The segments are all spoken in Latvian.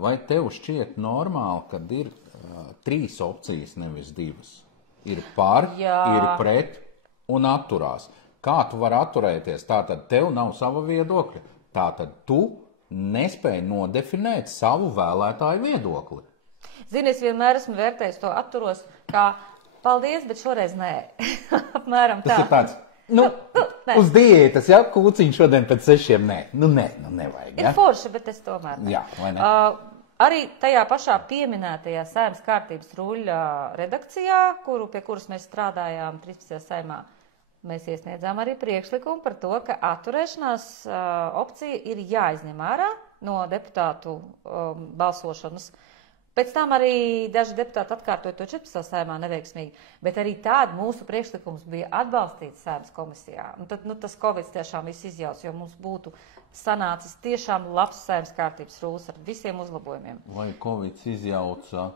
vai tev šķiet normāli, kad ir 3 opcijas, nevis 2? Ir par, ir pret un atturās. Kā tu vari atturēties? Tātad tev nav sava viedokļa. Tātad tu nespēji nodefinēt savu vēlētāju viedokli. Zini, es vienmēr esmu vērtējis to atturos kā paldies, bet šoreiz nē. Apmēram tā. Tas ir tāds, uz diētas, ja, kūciņš šodien pēc 6, nē. Nevajag, ja? Ir forši, bet es tomēr ne. Jā, vai ne? Arī tajā pašā pieminētajā Saeimas kārtības ruļļa redakcijā, pie kuras mēs strādājām 13. Saeimā, mēs iesniedzām arī priekšlikumu par to, ka atturēšanās opcija ir jāizņem ārā no deputātu balsošanas. Pēc tam arī daži deputāti atkārtoja to 14. Saeimā neveiksmīgi, bet arī tāda mūsu priekšlikums bija atbalstīts Saeimas komisijā. Un tad tas Covid tiešām viss izjauc, jo mums būtu sanācis tiešām labs Saeimas kārtības rullis ar visiem uzlabojumiem. Vai Covid izjauca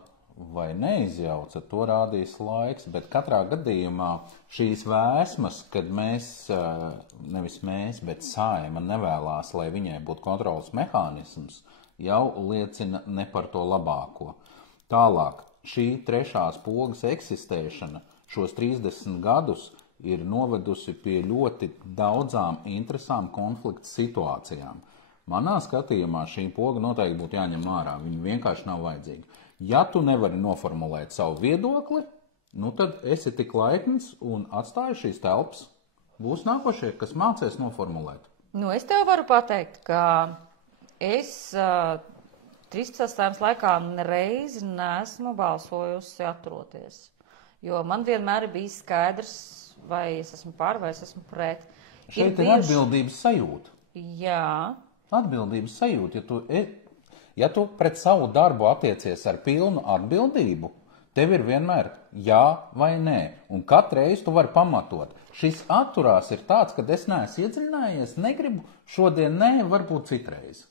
vai neizjauca, to rādīs laiks, bet katrā gadījumā šīs vēsmas, kad nevis mēs, bet Saeima nevēlās, lai viņai būtu kontrolas mehānisms, jau liecina ne par to labāko. Tālāk, šī trešās pogas eksistēšana šos 30 gadus ir novedusi pie ļoti daudzām interesām konflikta situācijām. Manā skatījumā šī poga noteikti būtu jāņem ārā, viņa vienkārši nav vajadzīga. Ja tu nevari noformulēt savu viedokli, tad esi tik laipns un atstāji šīs telpas. Būs nākošie, kas mācēs noformulēt. Es tev varu pateikt, ka es 13. Saeimas laikā reizi neesmu balsojusi atturoties, jo man vienmēr ir bijis skaidrs, vai es esmu par, vai es esmu pret. Šeit ir atbildības sajūta. Jā. Atbildības sajūta. Ja tu pret savu darbu attiecies ar pilnu atbildību, tev ir vienmēr jā vai nē, un katru reizi tu vari pamatot. Šis atturās ir tāds, kad es neesmu iedziļinājies, negribu šodien nē, varbūt citreiz.